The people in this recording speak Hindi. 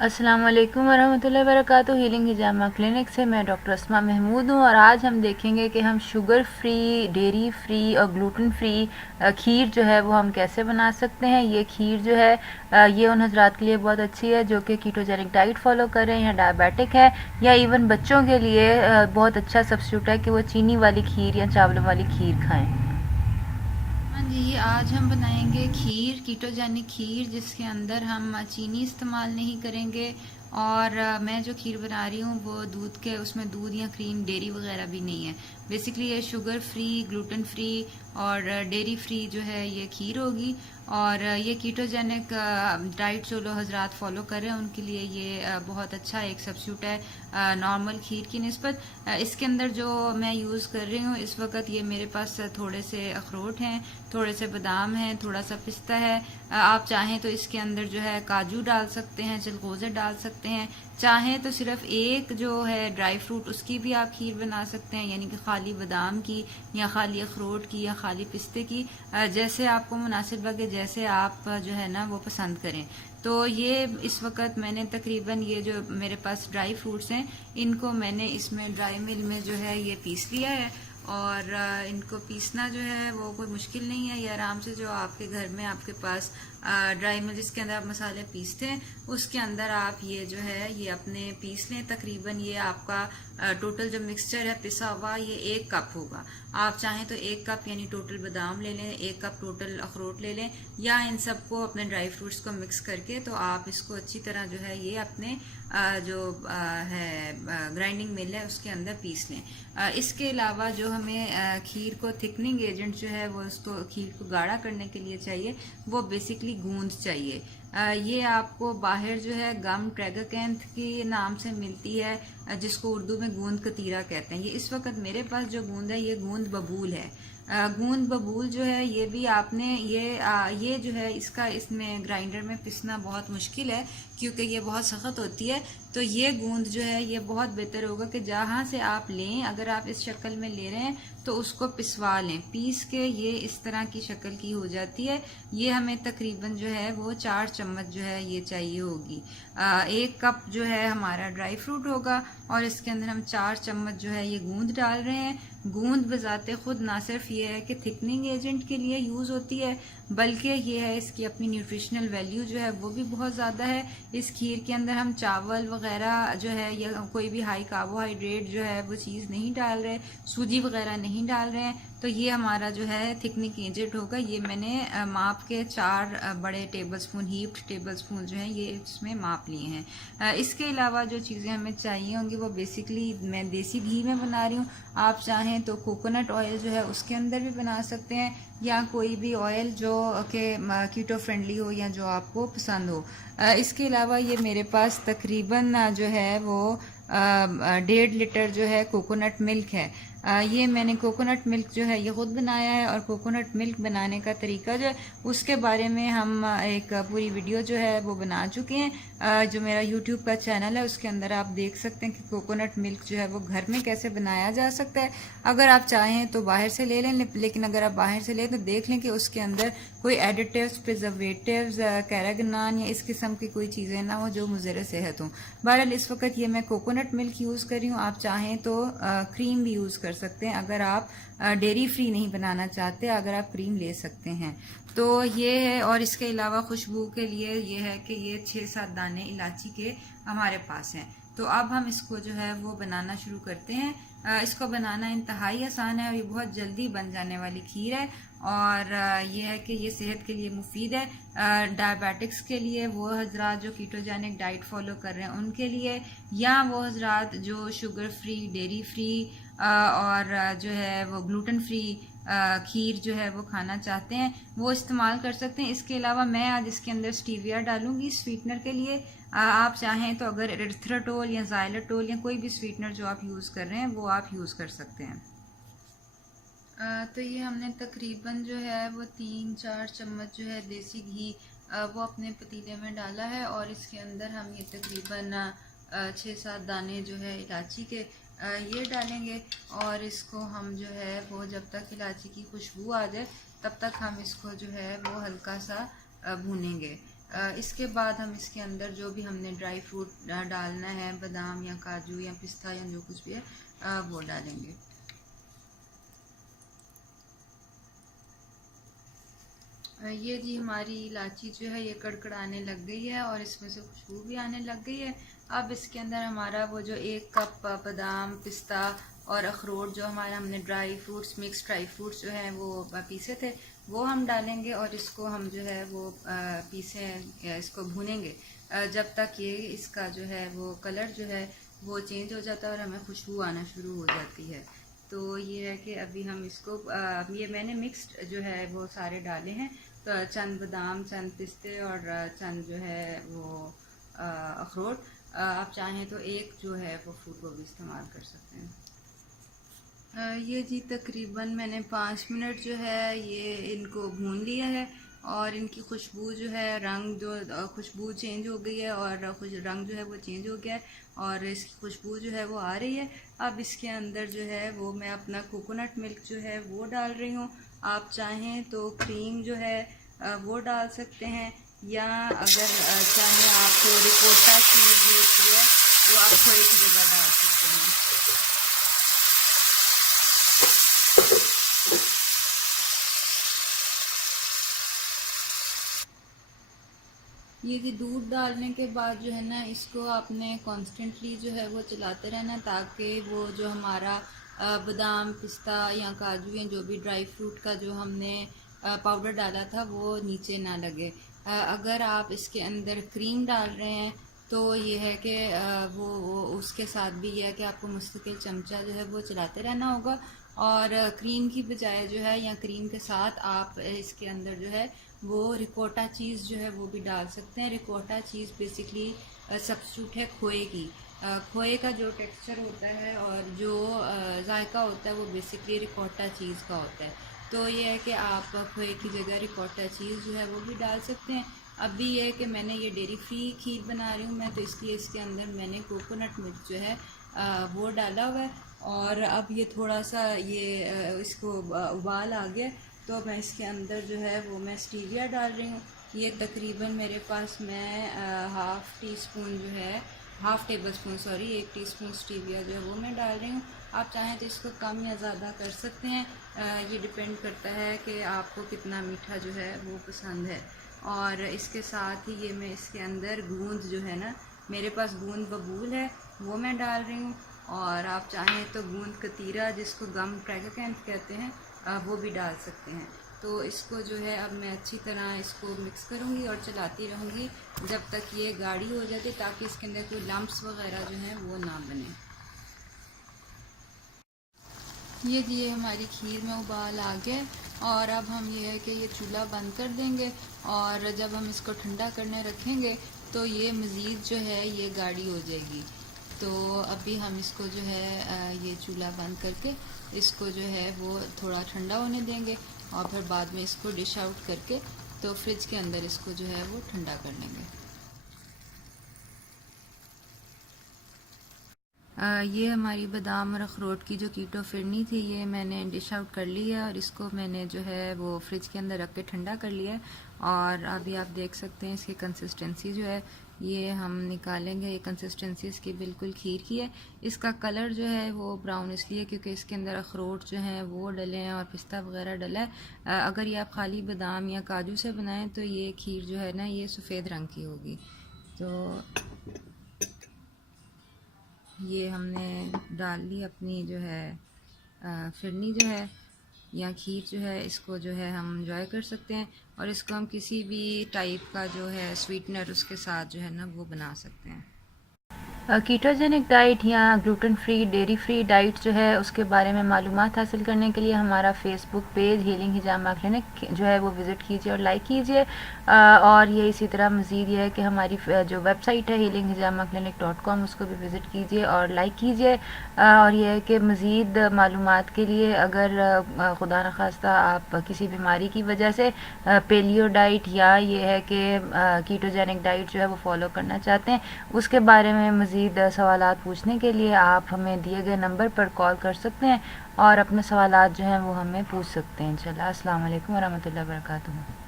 अस्सलाम वालेकुम वरहमतुल्लाहि वबरकातुहू। हीलिंग हिजामा क्लिनिक से मैं डॉक्टर अस्मा महमूद हूँ और आज हम देखेंगे कि हम शुगर फ्री, डेयरी फ्री और ग्लूटेन फ्री खीर जो है वो हम कैसे बना सकते हैं। ये खीर जो है ये उन हजरात के लिए बहुत अच्छी है जो कि कीटोजेनिक डाइट फॉलो कर रहे हैं या डायबिटिक है, या इवन बच्चों के लिए बहुत अच्छा सब्स्टिट्यूट है कि वो चीनी वाली खीर या चावलों वाली खीर खाएँ। हाँ जी, आज हम बनाएंगे खीर, कीटोजेनिक खीर, जिसके अंदर हम चीनी इस्तेमाल नहीं करेंगे। और मैं जो खीर बना रही हूँ वो दूध के, उसमें दूध या क्रीम, डेयरी वगैरह भी नहीं है। बेसिकली ये शुगर फ्री, ग्लूटेन फ्री और डेयरी फ्री जो है ये खीर होगी। और ये कीटोजेनिक डाइट जो लोग हजरात फॉलो कर रहे हैं उनके लिए ये बहुत अच्छा एक सब्स्टिट्यूट है नॉर्मल खीर की निस्बत। इसके अंदर जो मैं यूज़ कर रही हूँ इस वक्त, ये मेरे पास थोड़े से अखरोट हैं, थोड़े से बादाम हैं, थोड़ा सा पिस्ता है। आप चाहें तो इसके अंदर जो है काजू डाल सकते हैं, चिलगोज़े डाल सकते हैं। चाहें तो सिर्फ एक जो है ड्राई फ्रूट उसकी भी आप खीर बना सकते हैं, यानी कि खाली बादाम की या खाली अखरोट की या खाली पिस्ते की, जैसे आपको मुनासिब लगे, जैसे आप जो है ना वो पसंद करें। तो ये इस वक्त मैंने तकरीबन ये जो मेरे पास ड्राई फ्रूट्स हैं इनको मैंने इसमें ड्राई मिल में जो है ये पीस लिया है। और इनको पीसना जो है वो कोई मुश्किल नहीं है, ये आराम से जो आपके घर में आपके पास ड्राई मिल जिसके अंदर आप मसाले पीसते हैं उसके अंदर आप ये जो है ये अपने पीस लें। तकरीबन ये आपका टोटल जो मिक्सचर है पिसा हुआ ये 1 कप होगा। आप चाहें तो 1 कप यानी टोटल बादाम ले लें, 1 कप टोटल अखरोट ले लें, या इन सबको अपने ड्राई फ्रूट्स को मिक्स करके तो आप इसको अच्छी तरह जो है ये अपने जो है ग्राइंडिंग मिल है उसके अंदर पीस लें। इसके अलावा जो हमें खीर को थिकनिंग एजेंट जो है वो उसको खीर को गाढ़ा करने के लिए चाहिए, वो बेसिकली गूंद चाहिए। ये आपको बाहर जो है गम ट्रैगाकैंथ के नाम से मिलती है, जिसको उर्दू में गूंद कतीरा कहते हैं। ये इस वक्त मेरे पास जो गूंद है ये गूंद बबूल है। गूंद बबूल जो है ये भी आपने ये जो है इसका इसमें ग्राइंडर में पिसना बहुत मुश्किल है क्योंकि ये बहुत सख्त होती है। तो ये गूंद जो है ये बहुत बेहतर होगा कि जहाँ से आप लें, अगर आप इस शक्ल में ले रहे हैं तो उसको पिसवा लें। पीस के ये इस तरह की शक्ल की हो जाती है। ये हमें तकरीबन जो है वो 4 चम्मच जो है ये चाहिए होगी। 1 कप जो है हमारा ड्राई फ्रूट होगा और इसके अंदर हम 4 चम्मच जो है ये गूंद डाल रहे हैं। गूंद बजाते खुद ना सिर्फ ये है कि थिकनिंग एजेंट के लिए यूज़ होती है, बल्कि ये है इसकी अपनी न्यूट्रिशनल वैल्यू जो है वो भी बहुत ज़्यादा है। इस खीर के अंदर हम चावल वगैरह जो है या कोई भी हाई कार्बोहाइड्रेट जो है वो चीज़ नहीं डाल रहे, सूजी वगैरह नहीं डाल रहे हैं। तो ये हमारा जो है थिकनिंग एजेंट होगा। ये मैंने माप के 4 बड़े टेबलस्पून, हीप्ड टेबलस्पून जो हैं ये इसमें माप लिए हैं। इसके अलावा जो चीज़ें हमें चाहिए होंगी वो बेसिकली मैं देसी घी में बना रही हूँ। आप चाहें तो कोकोनट ऑयल जो है उसके अंदर भी बना सकते हैं, या कोई भी ऑयल जो कि कीटो फ्रेंडली हो या जो आपको पसंद हो। इसके अलावा ये मेरे पास तकरीबन जो है वो 1.5 लीटर जो है कोकोनट मिल्क है। ये मैंने कोकोनट मिल्क जो है ये ख़ुद बनाया है, और कोकोनट मिल्क बनाने का तरीका जो है उसके बारे में हम एक पूरी वीडियो जो है वो बना चुके हैं। जो मेरा यूट्यूब का चैनल है उसके अंदर आप देख सकते हैं कि कोकोनट मिल्क जो है वो घर में कैसे बनाया जा सकता है। अगर आप चाहें तो बाहर से ले लें, लेकिन अगर आप बाहर से लें तो देख लें कि उसके अंदर कोई एडिटिव्स, प्रिजर्वेटिव्स, कैरागनान या इस किस्म की कोई चीज़ें ना हो जो मुज़र सेहत हो। बहरहाल इस वक्त ये मैं कोकोनट मिल्क यूज़ कर रही हूँ। आप चाहें तो क्रीम भी यूज़ कर सकते हैं, अगर आप डेयरी फ्री नहीं बनाना चाहते, अगर आप क्रीम ले सकते हैं तो ये है। और इसके अलावा खुशबू के लिए ये है कि ये 6-7 दाने इलायची के हमारे पास हैं। तो अब हम इसको जो है वो बनाना शुरू करते हैं। इसको बनाना इंतहाई आसान है और ये बहुत जल्दी बन जाने वाली खीर है। और ये है कि ये सेहत के लिए मुफीद है। डायबिटिक्स के लिए, वो हजरात जो कीटोजेनिक डाइट फॉलो कर रहे हैं उनके लिए, या वो हजरात जो शुगर फ्री, डेयरी फ्री और जो है वो ग्लूटेन फ्री खीर जो है वो खाना चाहते हैं वो इस्तेमाल कर सकते हैं। इसके अलावा मैं आज इसके अंदर स्टीविया डालूंगी स्वीटनर के लिए। आप चाहें तो अगर एरिथ्राटोल या ज़ाइलोटोल या कोई भी स्वीटनर जो आप यूज़ कर रहे हैं वो आप यूज़ कर सकते हैं। तो ये हमने तकरीबन जो है वो 3-4 चम्मच जो है देसी घी वो अपने पतीले में डाला है, और इसके अंदर हम ये तकरीबन 6-7 दाने जो है इलायची के ये डालेंगे। और इसको हम जो है वो जब तक इलायची की खुशबू आ जाए तब तक हम इसको जो है वो हल्का सा भूनेंगे। इसके बाद हम इसके अंदर जो भी हमने ड्राई फ्रूट डालना है, बादाम या काजू या पिस्ता या जो कुछ भी है वो डालेंगे। ये जी हमारी इलायची जो है ये कड़कड़ाने लग गई है और इसमें से खुशबू भी आने लग गई है। अब इसके अंदर हमारा वो जो 1 कप बादाम, पिस्ता और अखरोट जो हमारा हमने dry fruits, mix dry fruits जो हैं वो पीसे थे, वो हम डालेंगे और इसको हम जो है वो इसको भूनेंगे जब तक ये इसका जो है वो कलर जो है वो चेंज हो जाता है और हमें खुशबू आना शुरू हो जाती है। तो ये है कि अभी हम इसको ये मैंने मिक्स्ड जो है वो सारे डाले हैं, तो चंद बादाम, चंद पिस्ते और चंद जो है वो अखरोट। आप चाहें तो एक जो है वो फ्रूट वो भी इस्तेमाल कर सकते हैं। ये जी तकरीबन मैंने 5 मिनट जो है ये इनको भून लिया है और इनकी खुशबू जो है, रंग जो खुशबू चेंज हो गई है और रंग जो है वो चेंज हो गया है और इसकी खुशबू जो है वो आ रही है। अब इसके अंदर जो है वो मैं अपना कोकोनट मिल्क जो है वो डाल रही हूँ। आप चाहें तो क्रीम जो है वो डाल सकते हैं या अगर चाहें आप रिकोटा चीज़ होती है वो आप खोए की जगह डाल सकते हैं। ये कि दूध डालने के बाद जो है ना इसको आपने कॉन्स्टेंटली जो है वो चलाते रहना ताकि वो जो हमारा बादाम, पिस्ता या काजू या जो भी ड्राई फ्रूट का जो हमने पाउडर डाला था वो नीचे ना लगे। अगर आप इसके अंदर क्रीम डाल रहे हैं तो ये है कि वो उसके साथ भी ये है कि आपको मुस्तकिल चमचा जो है वो चलाते रहना होगा और क्रीम की बजाय जो है या क्रीम के साथ आप इसके अंदर जो है वो रिकोटा चीज़ जो है वो भी डाल सकते हैं। रिकोटा चीज़ बेसिकली सब्स्टिट्यूट है खोए की। खोए का जो टेक्सचर होता है और जो जायका होता है वो बेसिकली रिकोटा चीज़ का होता है। तो ये है कि आप खोए की जगह रिकोटा चीज़ जो है वो भी डाल सकते हैं। अभी ये है कि मैंने ये डेयरी फ्री खीर बना रही हूँ मैं, तो इसलिए इसके अंदर मैंने कोकोनट मिल्क जो है वो डाला हुआ है और अब ये थोड़ा सा ये इसको उबाल आ गया तो मैं इसके अंदर जो है वो मैं स्टीविया डाल रही हूँ। ये तकरीबन मेरे पास मैं half table spoon 1 teaspoon stevia जो है वो मैं डाल रही हूँ। आप चाहें तो इसको कम या ज़्यादा कर सकते हैं, ये डिपेंड करता है कि आपको कितना मीठा जो है वो पसंद है। और इसके साथ ही ये मैं इसके अंदर गूंद जो है ना, मेरे पास गूंद बबूल है वो मैं डाल रही हूँ और आप चाहें तो गूंद कतीरा जिसको गम ट्रैगाकैंथ कहते हैं वो भी डाल सकते हैं। तो इसको जो है अब मैं अच्छी तरह इसको मिक्स करूँगी और चलाती रहूँगी जब तक ये गाढ़ी हो जाती ताकि इसके अंदर कोई लम्प्स वगैरह जो हैं वो ना बने। ये दिए हमारी खीर में उबाल आ गया और अब हम ये है कि ये चूल्हा बंद कर देंगे और जब हम इसको ठंडा करने रखेंगे तो ये मज़ीद जो है ये गाढ़ी हो जाएगी। तो अभी हम इसको जो है ये चूल्हा बंद करके इसको जो है वो थोड़ा ठंडा होने देंगे और फिर बाद में इसको डिश आउट करके तो फ्रिज के अंदर इसको जो है वो ठंडा कर लेंगे। ये हमारी बादाम और अखरोट की जो कीटो फिरनी थी ये मैंने डिश आउट कर ली है और इसको मैंने जो है वो फ्रिज के अंदर रख के ठंडा कर लिया है और अभी आप देख सकते हैं इसकी कंसिस्टेंसी जो है ये हम निकालेंगे। ये कंसिस्टेंसी इसकी बिल्कुल खीर की है। इसका कलर जो है वो ब्राउन इसलिए क्योंकि इसके अंदर अखरोट जो हैं वो डले हैं और पिस्ता वगैरह डला है। अगर ये आप खाली बादाम या काजू से बनाएं तो ये खीर जो है ना ये सफ़ेद रंग की होगी। तो ये हमने डाल ली अपनी जो है फिरनी जो है या खीर जो है, इसको जो है हम इंजॉय कर सकते हैं और इसको हम किसी भी टाइप का जो है स्वीटनर उसके साथ जो है ना वो बना सकते हैं। कीटोजेनिक डाइट या gluten free, dairy free diet जो है उसके बारे में मालूमात हासिल करने के लिए हमारा फेसबुक पेज हीलिंग हिजामा क्लिनिक जो है वो विज़िट कीजिए और लाइक कीजिए। और ये इसी तरह मज़ीद ये है कि हमारी जो वेबसाइट है healinghijamaklinik.com उसको भी विज़िट कीजिए और लाइक कीजिए। और ये है कि मज़ीद मालूमात के लिए अगर खुदा न खास्ता आप किसी बीमारी की वजह से पेलियो डाइट या ये है कि कीटोजेनिक डाइट जो है वो फॉलो करना चाहते हैं उसके बारे में मज़ीद सवालात पूछने के लिए आप हमें दिए गए नंबर पर कॉल कर सकते हैं और अपने सवालात जो हैं वो हमें पूछ सकते हैं। इंशाल्लाह। अस्सलाम वालेकुम वरहमतुल्लाहि वबरकातुहू।